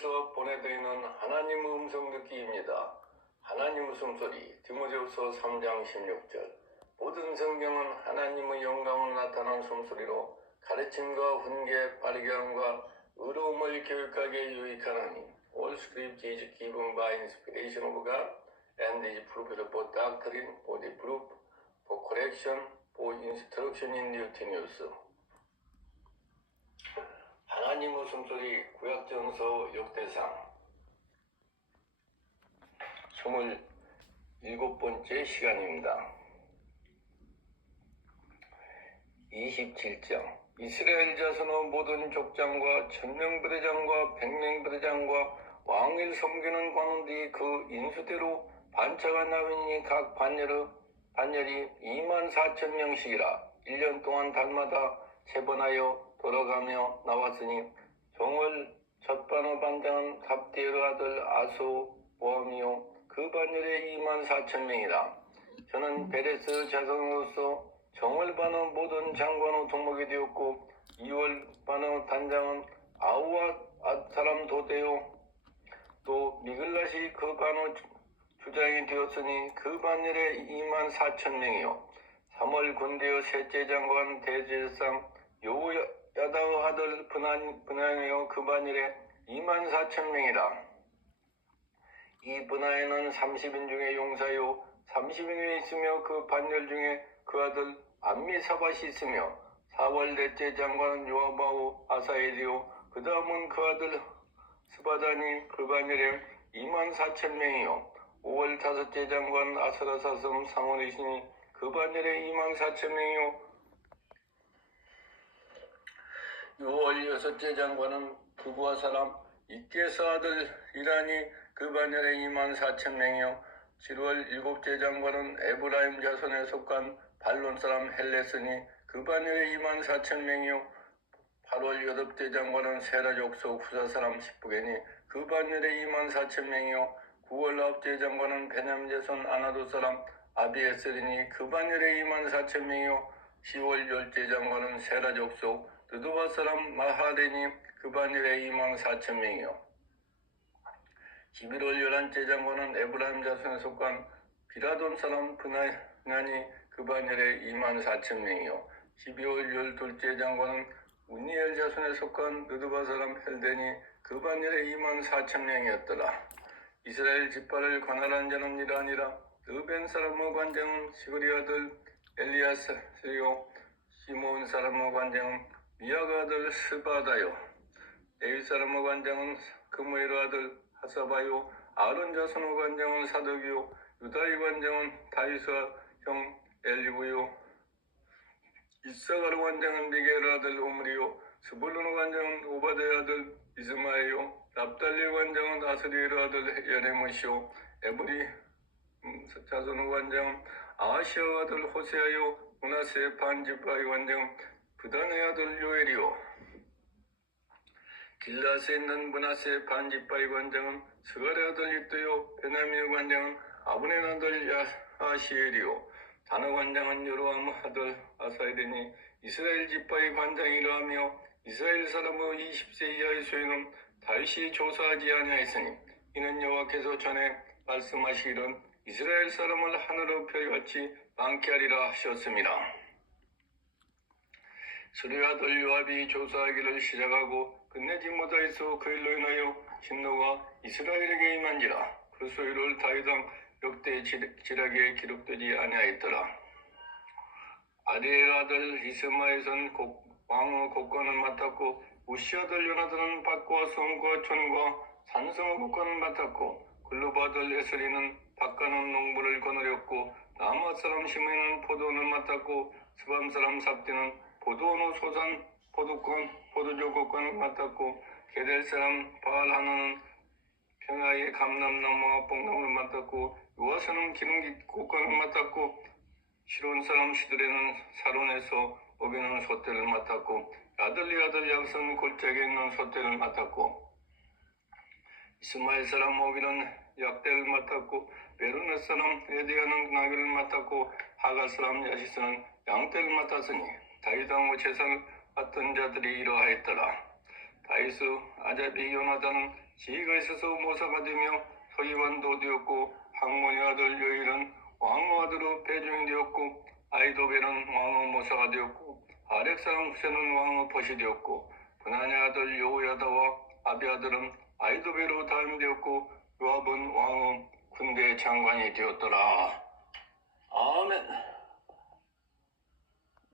위해서 보내드리는 하나님의 음성 듣기입니다. 하나님의 숨소리 디모데후서 3장 16절 모든 성경은 하나님의 영광을 나타낸 숨소리로 가르침과 훈계, 바르게함과 의로움을 교육하게 유익하나니 All script is given by inspiration of God and is profitable for doctrine, for reproof, for correction, for instruction in duty 하나님의 숨소리 구약전서 역대상. 27번째 시간입니다. 27장. 이스라엘 자손의 모든 족장과 천명부대장과 백명부대장과 왕을 섬기는 관원들이 그 인수대로 반차가 나오니 각 반열의 반열이 2만 4천 명씩이라. 1년 동안 달마다 세번 하여 돌아가며 나왔으니 종을 첫반의 반장은 갑디엘의 아들 아소 모함이요. 그 반열에 2만 4천 명이라. 저는 베레스 자손으로서 정월 반의 모든 장관의 동목이 되었고 2월 반의 단장은 아우와 아 사람 도대요. 또 미글라시 그 반의 주- 주장이 되었으니 그 반열에 2만 4천 명이요. 3월 군대의 셋째 장관 대제상 요야 다의 아들 분한 분한이요 그 반열에 2만 4천 명이라 이 분하에는 30인 중에 용사요 30인에 있으며 그 반열 중에 그 아들 암미사밭이 있으며 4월 넷째 장관은 요아바오 아사엘이요. 그 다음은 그 아들 스바다니 그 반열에 2만 4천 명이요. 5월 다섯째 장관 아사라사섬 상원이시니 그 반열에 2만 4천 명이요 6월 여섯째 장관은 부부와 사람 이케스 아들 이란이 그 반열에 2만 4천 명이요. 7월 일곱째 장관은 에브라임 자손에 속한 발론 사람 헬레스니 그 반열에 2만 4천 명이요. 8월 여덟째 장관은 세라 족속 후사 사람 십부게니 그 반열에 2만 4천 명이요. 9월 아홉째 장관은 베냐민 자손 아나도 사람 아비에셀이니 그 반열에 2만 4천 명이요. 10월 열째 장관은 세라 족속 느도바 사람 마하데니 그 반열에 2만 4천 명이요. 11월 열한째 장관은 에브라임 자손에 속한 비라돈 사람 분하냐니 그 반열에 2만 4천 명이요. 12월 열둘째 장관은 우니엘 자손에 속한 느드바 사람 헬덴이 그 반열에 2만 4천 명이었더라. 이스라엘 지파를 관할한 자는 이라 아니라. 르벤 사람의 관장은 시그리 아들 엘리아스요. 시몬 사람의 관장은 미아가 아들 스바다요. 에위 사람의 관장은 그무엘 아들 하사바요. 아론 자손의 관장은 사덕이요. 유다의 관장은 다이스와 형 엘리브요. 이사가르 관장은 미게르 아들 오므리요. 스불론의 관장은 오바데의 아들 이스마에요. 납달리 관장은 아스리엘 아들 예레모시요. 에브리 음, 자손의 관장은 아시아 아들 호세아요. 문하세 반지파의 관장은 부단의 아들 요엘이요 길라스에 있는 문하세 반지파의 관장은 스가랴 아들 이뜨요 베냐민의 관장은 아브넬 아들 야하시엘이요 단의 관장은 여로암 아들 아사엘이니 이스라엘 지파의 관장이라 하며 이스라엘 사람의 20세 이하의 소유는 다윗이 조사하지 아니하였으니 이는 여호와께서 전에 말씀하시기를 이스라엘 사람을 하늘의 별같이 많게 하리라 하셨습니다. 수리 아들 요압이 조사하기를 시작하고 끝내지 못하여서 그 일로 인하여 진노가 이스라엘에게 임한지라 그 소유를 다윗왕 역대 질- 지략에 기록되지 아니하였더라. 아리엘 아들 이스마엘은 곡- 왕의 곡관을 맡았고 우시 아들 요나단은 밭과 성과 촌과 산성의 곡관을 맡았고 글루바 아들 에스리는 밭가는 농부를 거느렸고 나마 사람 시므이는 포도원을 맡았고 스밤 사람 삽디는 포도원의 소산 포도주 곡관을 맡았고 게델 사람 바알 하나는 평야의 감람나무와 뽕나무를 맡았고 요아스는 기름기 곡관을 맡았고 시론 사람 시드레는 사론에서 오비는 소떼를 맡았고 아들리 아들 약선 골짜기에 있는 소떼를 맡았고 이스마엘 사람 오비는 약대를 맡았고 베르네 사람 에디아는 나귀를 맡았고 하갈 사람 야시스는 양떼를 맡았으니 다윗 왕의 재산을 맡은 자들이 이러하였더라 다윗의 아자비 요나단은 지혜가 있어서 모사가 되며 서기관도 되었고 학문의 아들 요일은 왕의 아들로 배종이 되었고 아이도벨은 왕의 모사가 되었고 아렉 사람 후세는 왕의 벗이 되었고 분하의 아들 요야다와 아비아들은 아이도벨로 다임되었고 요압은 왕의 군대 장관이 되었더라.